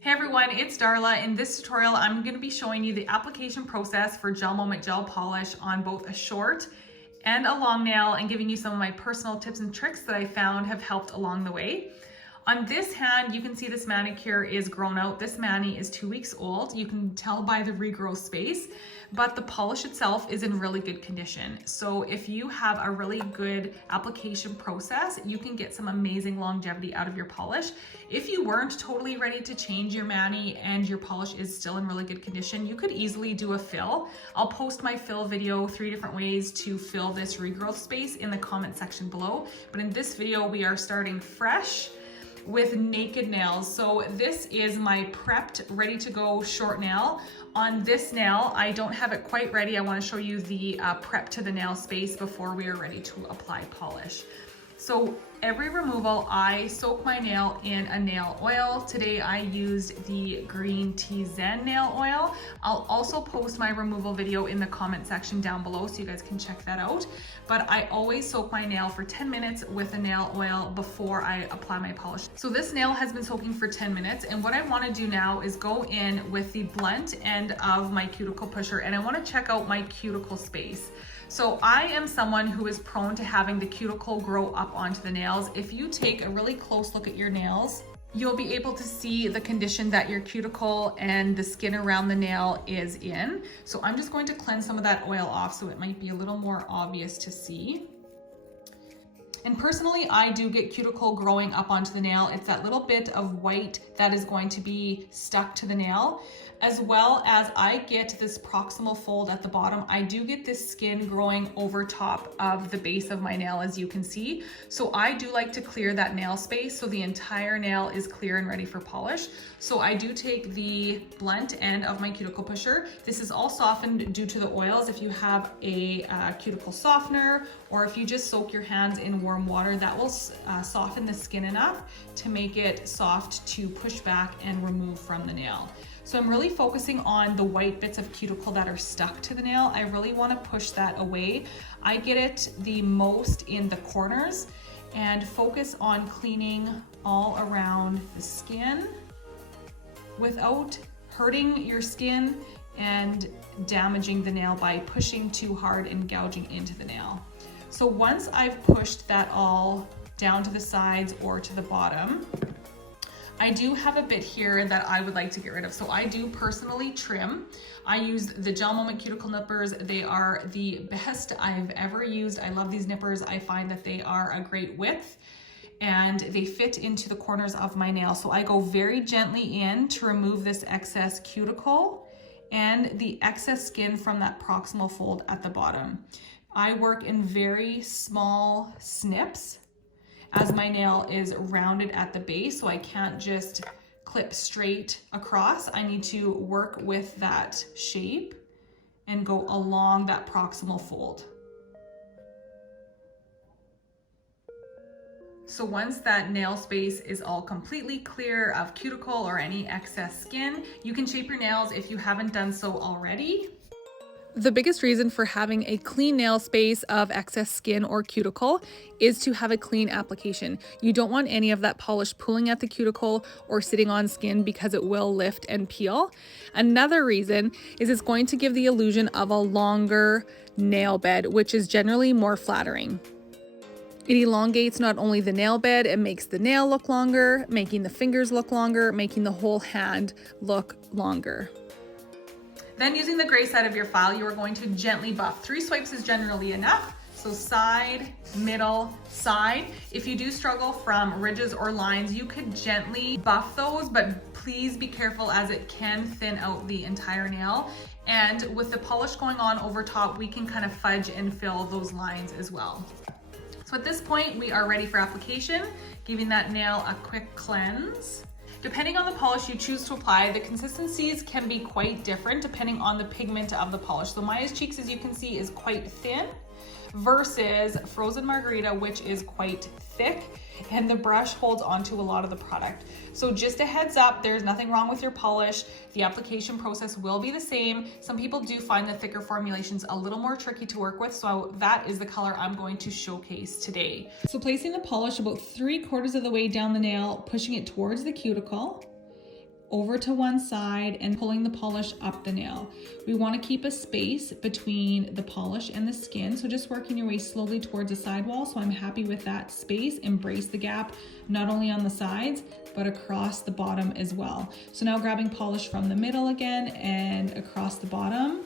Hey everyone, it's Darla. In this tutorial, I'm going to be showing you the application process for GelMoment gel polish on both a short and a long nail and giving you some of my personal tips and tricks that I found have helped along the way. On this hand, you can see this manicure is grown out. This mani is 2 weeks old. You can tell by the regrowth space, but the polish itself is in really good condition. So if you have a really good application process, you can get some amazing longevity out of your polish. If you weren't totally ready to change your mani and your polish is still in really good condition, you could easily do a fill. I'll post my fill video 3 different ways to fill this regrowth space in the comment section below. But in this video, we are starting fresh with naked nails. So this is my prepped, ready to go short nail. On this nail, I don't have it quite ready. I want to show you the prep to the nail space before we are ready to apply polish. So every removal, I soak my nail in a nail oil. Today I used the Green Tea Zen nail oil. I'll also post my removal video in the comment section down below so you guys can check that out. But I always soak my nail for 10 minutes with a nail oil before I apply my polish. So this nail has been soaking for 10 minutes, and what I want to do now is go in with the blunt end of my cuticle pusher, and I want to check out my cuticle space. So I am someone who is prone to having the cuticle grow up onto the nails. If you take a really close look at your nails, you'll be able to see the condition that your cuticle and the skin around the nail is in. So I'm just going to cleanse some of that oil off so it might be a little more obvious to see. And personally, I do get cuticle growing up onto the nail. It's that little bit of white that is going to be stuck to the nail. As well as I get this proximal fold at the bottom, I do get this skin growing over top of the base of my nail, as you can see. So I do like to clear that nail space so the entire nail is clear and ready for polish. So I do take the blunt end of my cuticle pusher. This is all softened due to the oils. If you have a cuticle softener, or if you just soak your hands in warm water, that will soften the skin enough to make it soft to push back and remove from the nail. So I'm really focusing on the white bits of cuticle that are stuck to the nail. I really want to push that away. I get it the most in the corners, and focus on cleaning all around the skin without hurting your skin and damaging the nail by pushing too hard and gouging into the nail. So once I've pushed that all down to the sides or to the bottom, I do have a bit here that I would like to get rid of. So I do personally trim. I use the GelMoment cuticle nippers. They are the best I've ever used. I love these nippers. I find that they are a great width and they fit into the corners of my nail. So I go very gently in to remove this excess cuticle and the excess skin from that proximal fold at the bottom. I work in very small snips as my nail is rounded at the base, so I can't just clip straight across. I need to work with that shape and go along that proximal fold. So once that nail space is all completely clear of cuticle or any excess skin, you can shape your nails if you haven't done so already. The biggest reason for having a clean nail space of excess skin or cuticle is to have a clean application. You don't want any of that polish pooling at the cuticle or sitting on skin because it will lift and peel. Another reason is it's going to give the illusion of a longer nail bed, which is generally more flattering. It elongates not only the nail bed, it makes the nail look longer, making the fingers look longer, making the whole hand look longer. Then using the gray side of your file, you are going to gently buff. 3 swipes is generally enough. So side, middle, side. If you do struggle from ridges or lines, you could gently buff those, but please be careful as it can thin out the entire nail. And with the polish going on over top, we can kind of fudge and fill those lines as well. So at this point, we are ready for application, giving that nail a quick cleanse. Depending on the polish you choose to apply, the consistencies can be quite different depending on the pigment of the polish. So Maya's Cheeks, as you can see, is quite thin versus Frozen Margarita, which is quite thick, and the brush holds onto a lot of the product. So just a heads up, there's nothing wrong with your polish. The application process will be the same. Some people do find the thicker formulations a little more tricky to work with, so that is the color I'm going to showcase today. So placing the polish about 3/4 of the way down the nail, pushing it towards the cuticle, over to one side and pulling the polish up the nail. We want to keep a space between the polish and the skin, so just working your way slowly towards the sidewall. So I'm happy with that space. Embrace the gap, not only on the sides, but across the bottom as well. So now grabbing polish from the middle again and across the bottom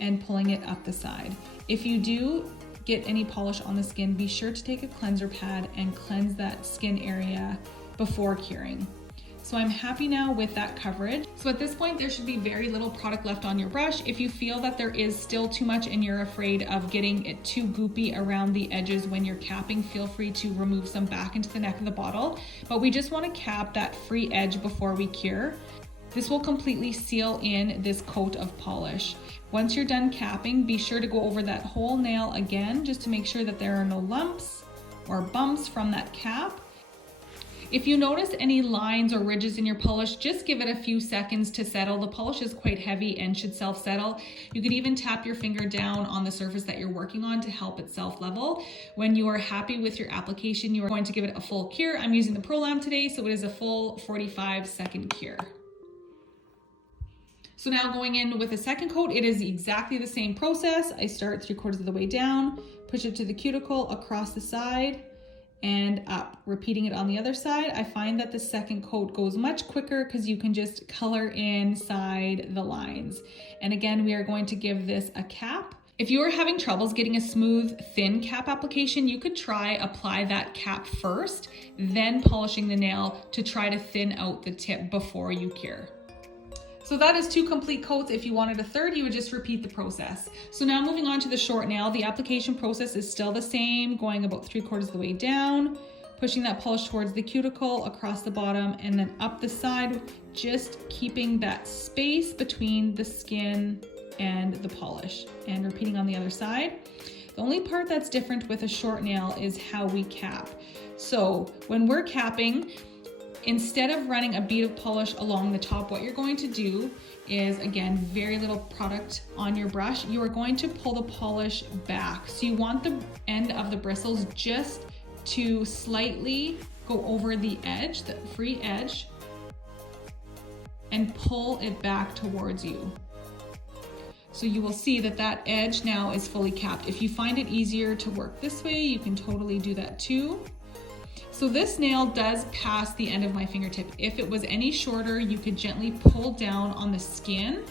and pulling it up the side. If you do get any polish on the skin, be sure to take a cleanser pad and cleanse that skin area before curing. So I'm happy now with that coverage. So at this point, there should be very little product left on your brush. If you feel that there is still too much and you're afraid of getting it too goopy around the edges when you're capping, feel free to remove some back into the neck of the bottle. But we just want to cap that free edge before we cure. This will completely seal in this coat of polish. Once you're done capping, be sure to go over that whole nail again, just to make sure that there are no lumps or bumps from that cap. If you notice any lines or ridges in your polish, just give it a few seconds to settle. The polish is quite heavy and should self-settle. You could even tap your finger down on the surface that you're working on to help it self-level. When you are happy with your application, you are going to give it a full cure. I'm using the Pro Lamp today, so it is a full 45-second cure. So now going in with a second coat, it is exactly the same process. I start 3/4 of the way down, push it to the cuticle, across the side, and up. Repeating it on the other side. I find that the second coat goes much quicker because you can just color inside the lines. And again, we are going to give this a cap. If you are having troubles getting a smooth, thin cap application, you could try apply that cap first, then polishing the nail to try to thin out the tip before you cure. So that is 2 complete coats. If you wanted a third, you would just repeat the process. So now moving on to the short nail, the application process is still the same, going about 3/4 of the way down, pushing that polish towards the cuticle, across the bottom, and then up the side, just keeping that space between the skin and the polish, and repeating on the other side. The only part that's different with a short nail is how we cap. So when we're capping, instead of running a bead of polish along the top, what you're going to do is, again, very little product on your brush. You are going to pull the polish back. So you want the end of the bristles just to slightly go over the edge, the free edge, and pull it back towards you. So you will see that that edge now is fully capped. If you find it easier to work this way, you can totally do that too. So this nail does pass the end of my fingertip. If it was any shorter, you could gently pull down on the skin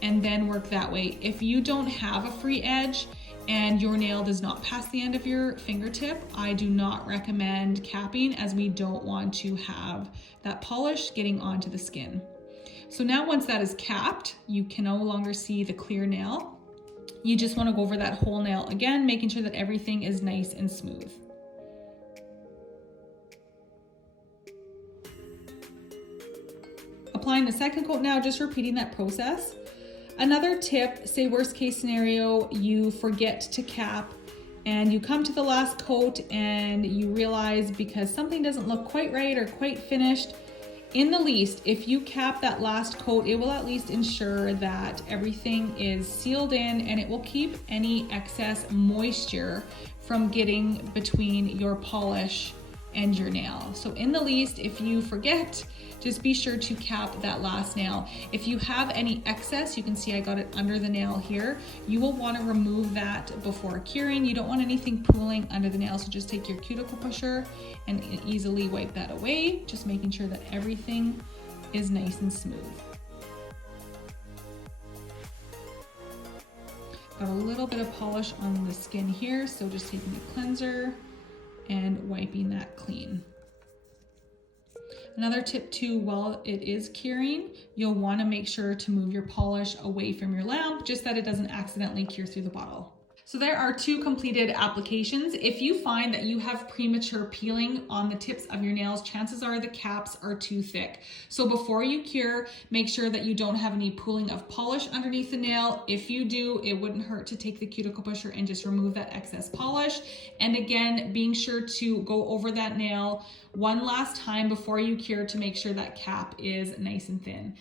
and then work that way. If you don't have a free edge and your nail does not pass the end of your fingertip, I do not recommend capping, as we don't want to have that polish getting onto the skin. So now once that is capped, you can no longer see the clear nail. You just want to go over that whole nail again, making sure that everything is nice and smooth. Applying the second coat now, just repeating that process. Another tip, say worst case scenario, you forget to cap and you come to the last coat and you realize because something doesn't look quite right or quite finished, in the least, if you cap that last coat, it will at least ensure that everything is sealed in, and it will keep any excess moisture from getting between your polish and your nail. So in the least, if you forget, just be sure to cap that last nail. If you have any excess, you can see I got it under the nail here. You will want to remove that before curing. You don't want anything pooling under the nail, so just take your cuticle pusher and easily wipe that away, just making sure that everything is nice and smooth. Got a little bit of polish on the skin here, so just taking a cleanser and wiping that clean. Another tip too, while it is curing, you'll want to make sure to move your polish away from your lamp, just that it doesn't accidentally cure through the bottle. So there are 2 completed applications. If you find that you have premature peeling on the tips of your nails, chances are the caps are too thick. So before you cure, make sure that you don't have any pooling of polish underneath the nail. If you do, it wouldn't hurt to take the cuticle pusher and just remove that excess polish. And again, being sure to go over that nail one last time before you cure to make sure that cap is nice and thin.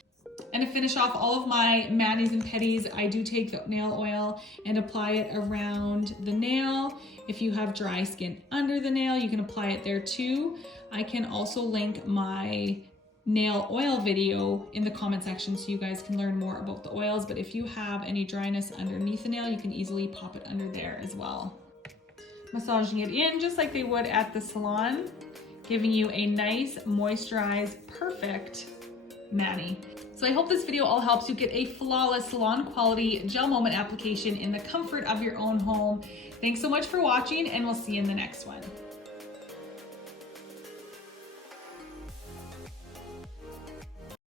And to finish off all of my manis and pedis, I do take the nail oil and apply it around the nail. If you have dry skin under the nail, you can apply it there too. I can also link my nail oil video in the comment section so you guys can learn more about the oils. But if you have any dryness underneath the nail, you can easily pop it under there as well. Massaging it in just like they would at the salon, giving you a nice, moisturized, perfect mani. So I hope this video all helps you get a flawless salon quality GelMoment application in the comfort of your own home. Thanks so much for watching, and we'll see you in the next one.